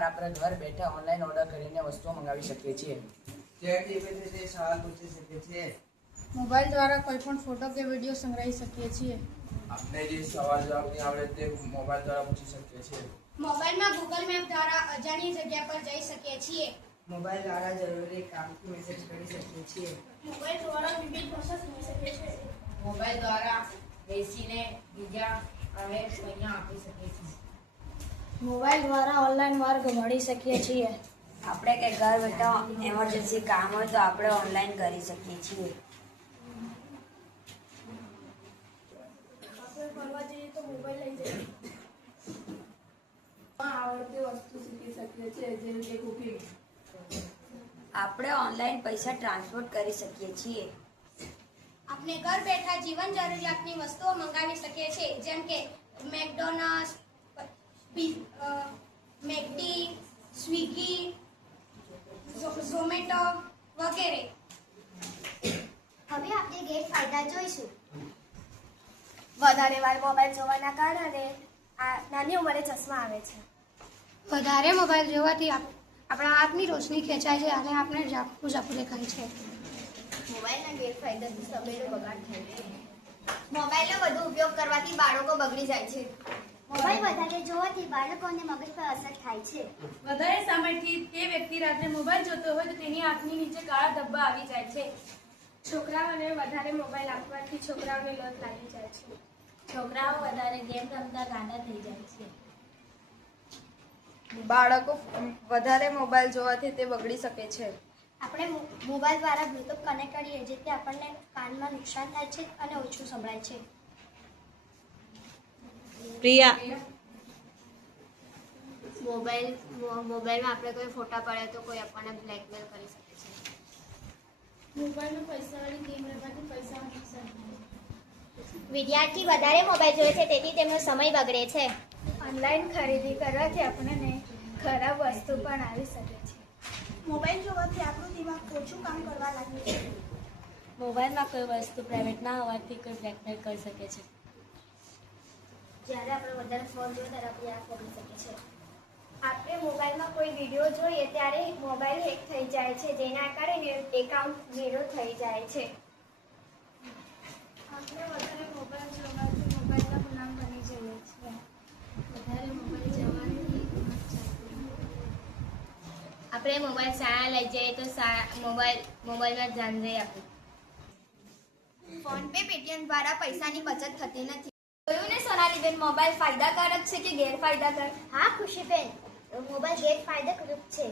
પર આપણે ઘર બેઠા ઓનલાઈન ઓર્ડર કરીને વસ્તુઓ મંગાવી શકીએ છીએ. ChatGPT સવાલ પૂછી શકે છે. મોબાઈલ દ્વારા કોઈ પણ ફોટો કે વિડીયો સંગ્રહી શકીએ છીએ. આપણે જે સવાલ જવાબ નહીં આવડે તે મોબાઈલ દ્વારા પૂછી શકીએ છીએ. મોબાઈલમાં ગૂગલ મેપ દ્વારા અજાણી જગ્યા પર જઈ શકીએ છીએ. મોબાઈલ દ્વારા જરૂરી કામથી મેસેજ કરી શકીએ છીએ. મોબાઈલ દ્વારા વિવિધ ભાષા શીખી શકીએ છીએ. મોબાઈલ દ્વારા બેસીને બીજા અહીંયા આપી શકીએ છીએ. મોબાઈલ દ્વારા ઓનલાઈન માર્ગ મળી શકીએ છીએ. આપણે કે ઘર બેઠા એમરજન્સી કામ હોય તો આપણે ઓનલાઈન કરી શકીએ છીએ. આપણે ફરવા જઈએ તો મોબાઈલ લઈ જઈએ. આવડતી વસ્તુ શીખી શકીએ છીએ, જેમ કે કુકિંગ. આપણે ઓનલાઈન પૈસા ટ્રાન્સફર કરી શકીએ છીએ. આપણે ઘર બેઠા જીવન જરૂરિયાતની વસ્તુઓ મંગાવી શકીએ છીએ, જેમ કે મેકડોનલ્ડ્સ, મેકડી, સ્વિગી, ઝોમેટો વગેરે. હવે આપણે ગેરફાયદા જોઈશું. વધારે વાર મોબાઈલ જોવાના કારણે નાની ઉંમરે ચશ્મા આવે છે. વધારે મોબાઈલ જોવાથી આપણા આંખની રોશની ખેંચાય છે અને આપણે ઝાપું દેખાય છે. મોબાઈલના ગેરફાયદાથી સમયનો બગાડ થાય છે. મોબાઈલનો વધુ ઉપયોગ કરવાથી બાળકો બગડી જાય છે. મોબાઈલ વધારે જોવાથી બાળકોને મગજ પર અસર થાય છે. વધારે સમયથી તે વ્યક્તિ રાત્રે મોબાઈલ જોતો હોય તો તેની આંખની નીચે કાળા ધબ્બા આવી જાય છે. છોકરાઓને વધારે મોબાઈલ આપવાથી છોકરાઓને લત લાગી જાય છે. છોકરાઓ વધારે ગેમ રમતા ગાંડા થઈ જાય છે. બાળકો વધારે મોબાઈલ જોવાથી તે બગડી શકે છે. આપણે મોબાઈલ દ્વારા બ્લૂટૂથ કનેક્ટ કરીએ જેથી આપણને કાનમાં નુકસાન થાય છે અને ઓછું સંભળાય છે. મોબાઈલમાં આપણે કોઈ ફોટા પડે તો કોઈ આપણને બ્લેકમેલ કરી શકે છે. મોબાઈલમાં પૈસાવાળી ગેમ રમવાથી પૈસા નુકસાન થાય. વિદ્યાર્થી વધારે મોબાઈલ જોવે છે તેથી તેમનો સમય બગડે છે. ઓનલાઈન ખરીદી કરવાથી આપણને ખરાબ વસ્તુ પણ આવી શકે છે. મોબાઈલ જોવાથી આપણું દિમાગ ઓછું કામ કરવા લાગે છે. મોબાઈલમાં કોઈ વસ્તુ પ્રાઇવેટ ના હોવાથી કોઈ બ્લેકમેલ કરી શકે છે. જ્યારે આપણે વધારે ફોન જોઈએ ત્યારે આપણી આંખ બગડી શકે છે. આપણે મોબાઈલમાં કોઈ વિડીયો જોઈએ ત્યારે મોબાઈલ હેક થઈ જાય છે, જેના કારણે એકાઉન્ટ ઝીરો થઈ જાય છે. આપણે વધારે મોબાઈલ જોવાથી મોબાઈલના ગુલામ બની જઈએ છીએ. વધારે મોબાઈલ જવાથી આપણે મોબાઈલ શાળા લઈ જઈએ તો મોબાઈલમાં ધ્યાન રહે આપણું. ફોન પે પેટીએમ દ્વારા પૈસાની બચત થતી નથી. જોયું ને સોનાલીબેન, મોબાઈલ ફાયદાકારક છે કે ગેરફાયદાકારક? હા ખુશીબેન, મોબાઈલ ગેરફાયદાકારક છે.